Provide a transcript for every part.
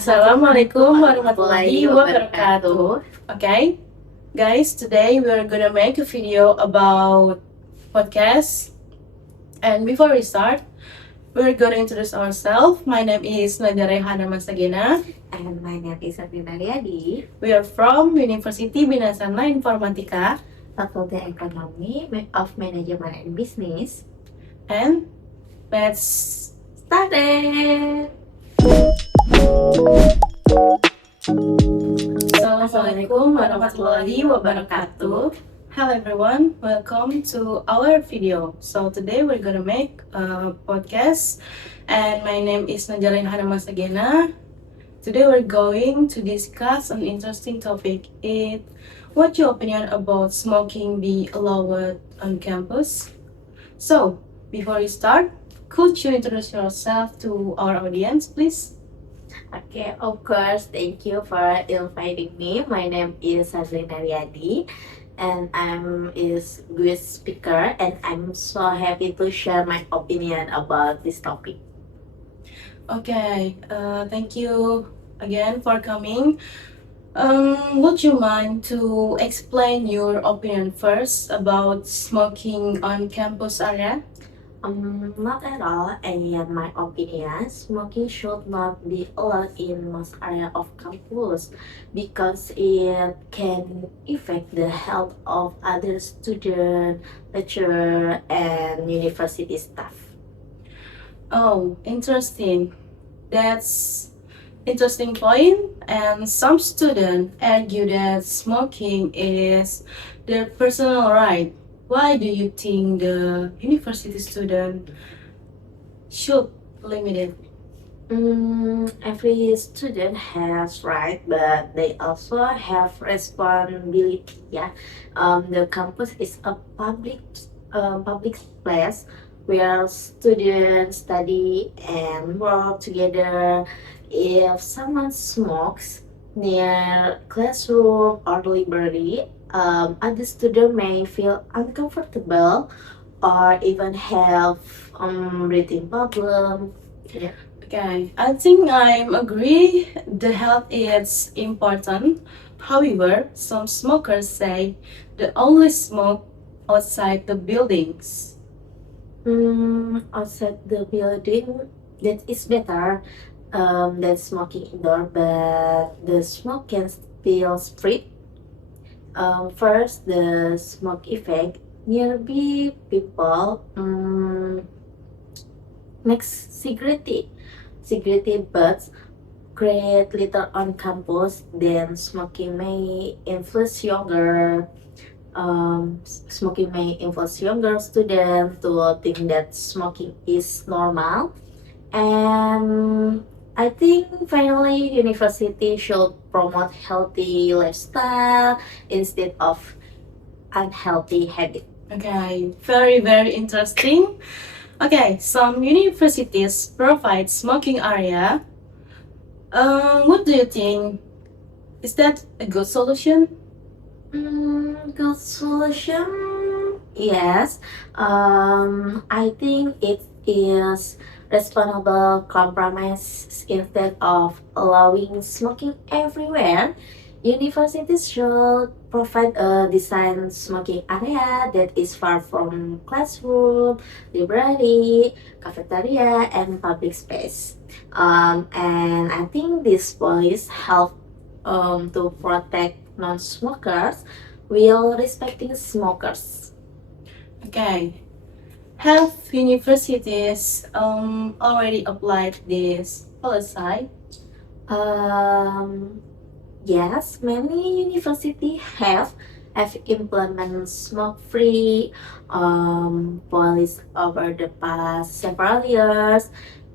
Assalamualaikum warahmatullahi wabarakatuh. Okay, guys, today we're gonna make a video about podcast. And before we start, we're gonna introduce ourselves. My name is Nadia Rehana Masagena. And my name is Sabrina Riyadi, We are from University Binasana Informatika. Faculty Economy of Management and Business. And let's Start it! Assalamualaikum warahmatullahi wabarakatuh. Hello everyone, welcome to our video. So today we're gonna make a podcast, and my name is Najalin Hanamasagena. Today we're going to discuss an interesting topic. What's your opinion about smoking be allowed on campus? So before we start, could you introduce yourself to our audience, please? Okay, of course, thank you for inviting me. My name is Sabrina Riyadi, and I'm is guest speaker, and I'm so happy to share my opinion about this topic. Okay, thank you again for coming. Would you mind to explain your opinion first about smoking on campus area? Not at all, and in my opinion, smoking should not be allowed in most area of campus because it can affect the health of other students, lecturer, and university staff. Oh, interesting. That's interesting point. And some students argue that smoking is their personal right. Why do you think the university student should limit it? Every student has right, but they also have responsibility. Yeah, the campus is a public place where students study and work together. If someone smokes near classroom or library, other students may feel uncomfortable or even have breathing problem. Yeah. Okay, I think I'm agree the health is important. However, some smokers say they only smoke outside the buildings. Outside the building, that is better than smoking indoor, but the smoke can still spread. First, the smoke effect nearby people. Next, cigarette butts create litter on campus. Then smoking may influence younger students to think that smoking is normal. And I think finally university should promote healthy lifestyle instead of unhealthy habit. Okay, very interesting. Okay, some universities provide smoking area. What do you think? Is that a good solution? Good solution? Yes. I think it is responsible compromise instead of allowing smoking everywhere. Universities should provide a design smoking area that is far from classroom, library, cafeteria, and public space. And I think this policies help to protect non-smokers while respecting smokers. Okay. Have universities already applied this policy? Yes, many universities have implemented smoke-free policies over the past several years,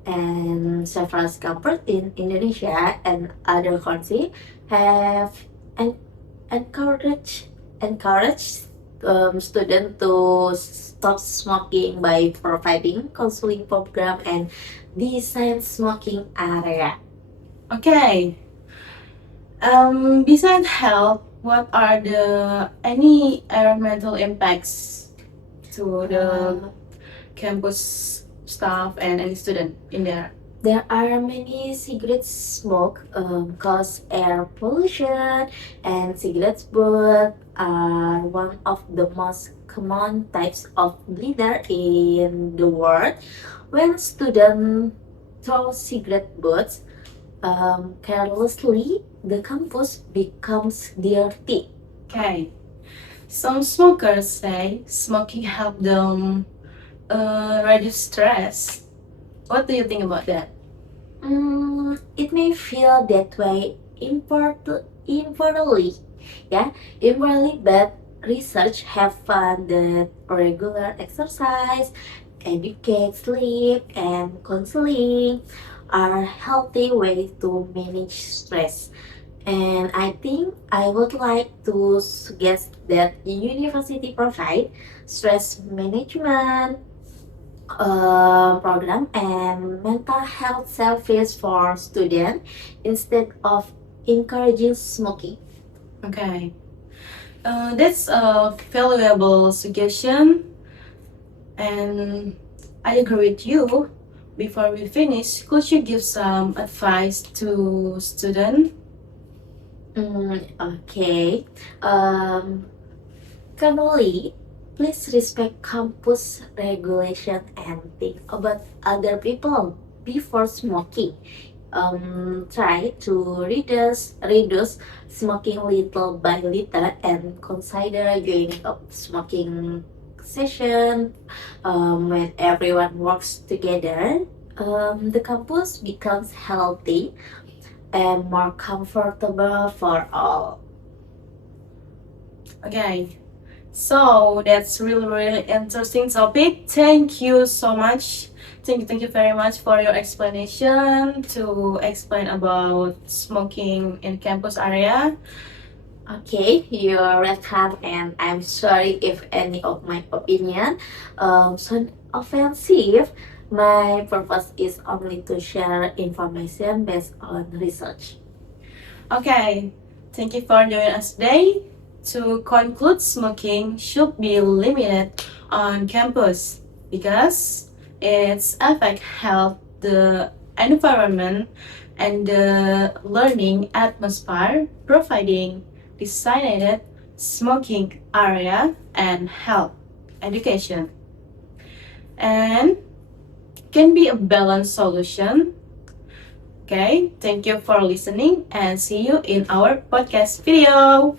and several campus in Indonesia and other countries have en- encouraged students to stop smoking by providing counseling program and design smoking area. Okay. Besides health, what are the any environmental impacts to the campus staff and any student in there? There are many cigarette smoke cause air pollution, and cigarette butt are one of the most common types of litter in the world. When students throw cigarette butts carelessly, the campus becomes dirty. Okay. Some smokers say smoking help them reduce stress. What do you think about that? It may feel that way informally, yeah, informally, but research have found that regular exercise, educate, sleep, and counseling are healthy ways to manage stress. And I think I would like to suggest that university provide stress management program and mental health service for students instead of encouraging smoking. Okay. That's a valuable suggestion, and I agree with you. Before we finish, could you give some advice to students? Okay. Currently, please respect campus regulation and think about other people before smoking. Try to reduce smoking little by little and consider joining a smoking session when everyone works together. The campus becomes healthy and more comfortable for all. Okay. So that's really interesting topic. Thank you so much. Thank you very much for your explanation to explain about smoking in campus area. Okay, you're welcome, and I'm sorry if any of my opinion sound offensive. My purpose is only to share information based on research. Okay, thank you for joining us today. To conclude, smoking should be limited on campus because its affect health, the environment, and the learning atmosphere, providing designated smoking area and health education, and can be a balanced solution. Okay, thank you for listening and see you in our podcast video.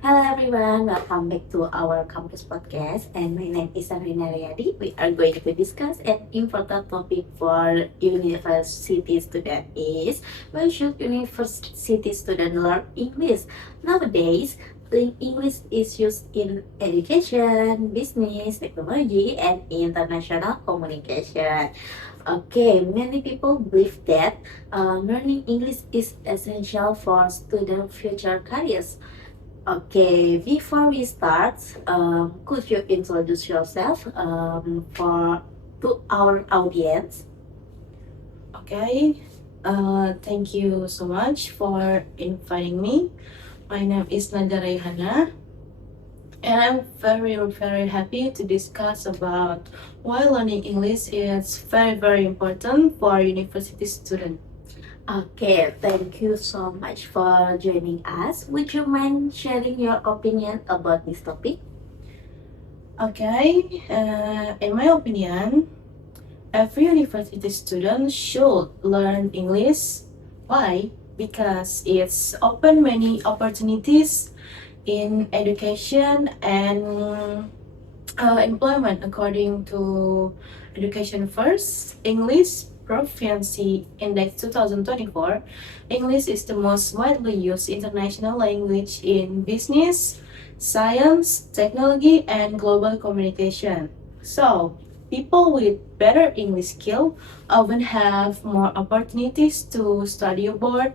Hello everyone, welcome back to our campus podcast, and my name is Sarina Riyadi. We are going to discuss an important topic for university student is why should university student learn English? Nowadays, English is used in education, business, technology, and international communication. Okay, many people believe that learning English is essential for student future careers. Okay, before we start, could you introduce yourself for to our audience? Okay, thank you so much for inviting me. My name is Nada Raihana, and I'm very happy to discuss about why learning English is very important for university students. Okay, thank you so much for joining us. Would you mind sharing your opinion about this topic? Okay, in my opinion, every university student should learn English. Why? Because it's open many opportunities in education and employment. According to Education First English Proficiency Index 2024, English is the most widely used international language in business, science, technology, and global communication. So, people with better English skill often have more opportunities to study abroad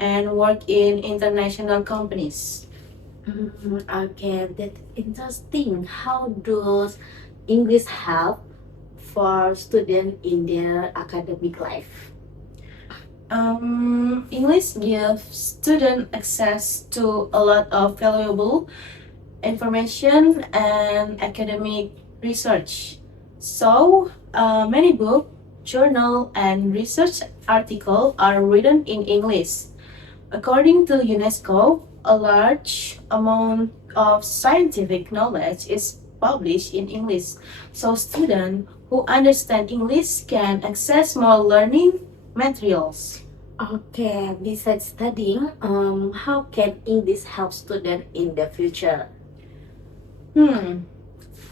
and work in international companies. Okay, that's interesting. How does English help for students in their academic life? English gives students access to a lot of valuable information and academic research. So, many book, journal, and research article are written in English. According to UNESCO, a large amount of scientific knowledge is published in English, so students who understand English can access more learning materials. Okay, besides studying, how can English help students in the future?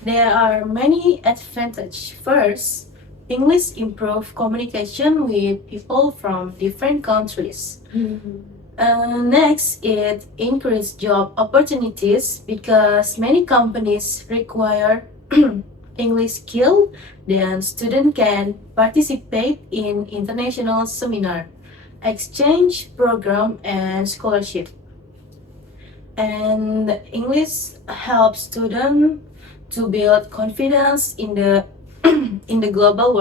There are many advantages. First, English improve communication with people from different countries. Next, it increase job opportunities because many companies require English skill. Then student can participate in international seminar, exchange program, and scholarship. And English helps student to build confidence in the in the global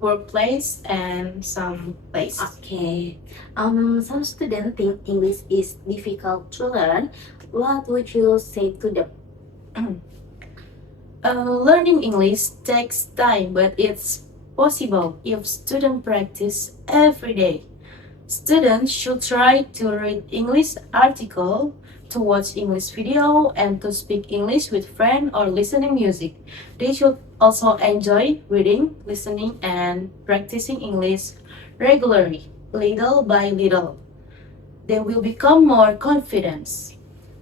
workplace and some place. Okay, some students think English is difficult to learn. What would you say to them? Learning English takes time, but it's possible if students practice every day. Students should try to read English article, to watch English video, and to speak English with friends or listening music. They should also enjoy reading, listening, and practicing English regularly, little by little. They will become more confident.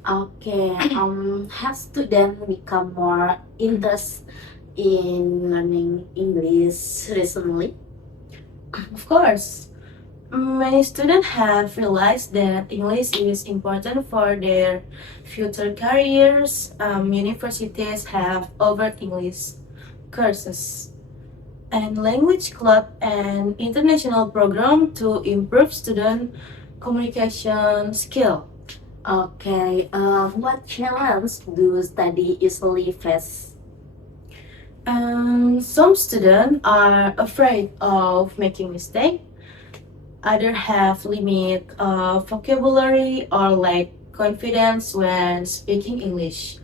Okay, have students become more interested in learning English recently? Of course, many students have realized that English is important for their future careers. Universities have offered English courses and language club and international program to improve student communication skill. Okay, what challenge do study usually face? Some students are afraid of making mistake. Others have limit vocabulary or lack confidence when speaking English.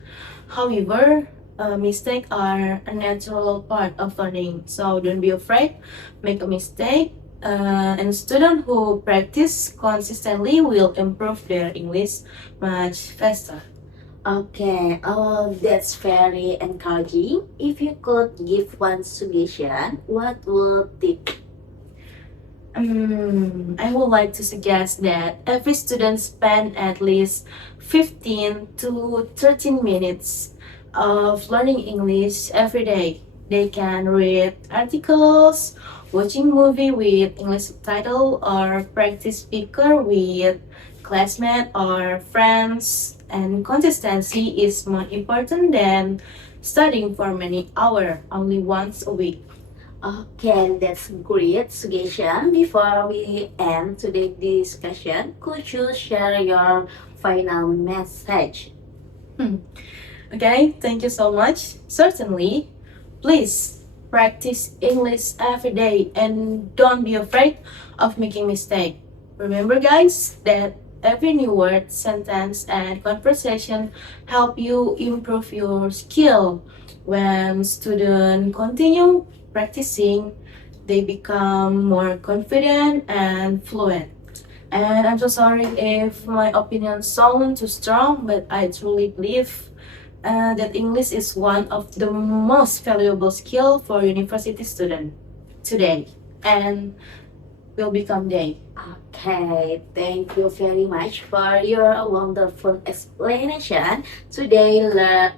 However, mistakes are a natural part of learning, so don't be afraid. Make a mistake, and students who practice consistently will improve their English much faster. Okay, that's very encouraging. If you could give one suggestion, what would it? I would like to suggest that every student spend at least 15 to 13 minutes of learning English every day. They can read articles, watching movie with English subtitle, or practice speaker with classmates or friends. And consistency is more important than studying for many hours, only once a week. Okay, that's great suggestion. Before we end today's discussion, could you share your final message? Okay, thank you so much. Certainly, please practice English every day and don't be afraid of making mistake. Remember guys that every new word, sentence and conversation help you improve your skill. When students continue practicing, they become more confident and fluent. And I'm so sorry if my opinion sounds too strong, but I truly believe that English is one of the most valuable skill for university student today and will become day. Okay, thank you very much for your wonderful explanation. Today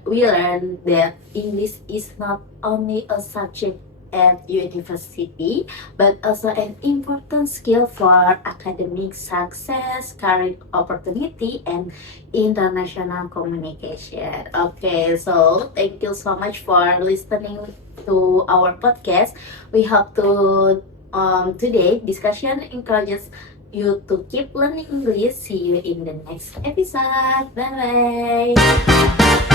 we learned that English is not only a subject at university, but also an important skill for academic success, career opportunity, and international communication. Okay, so thank you so much for listening to our podcast. We hope to today discussion encourages you to keep learning English. See you in the next episode. Bye bye.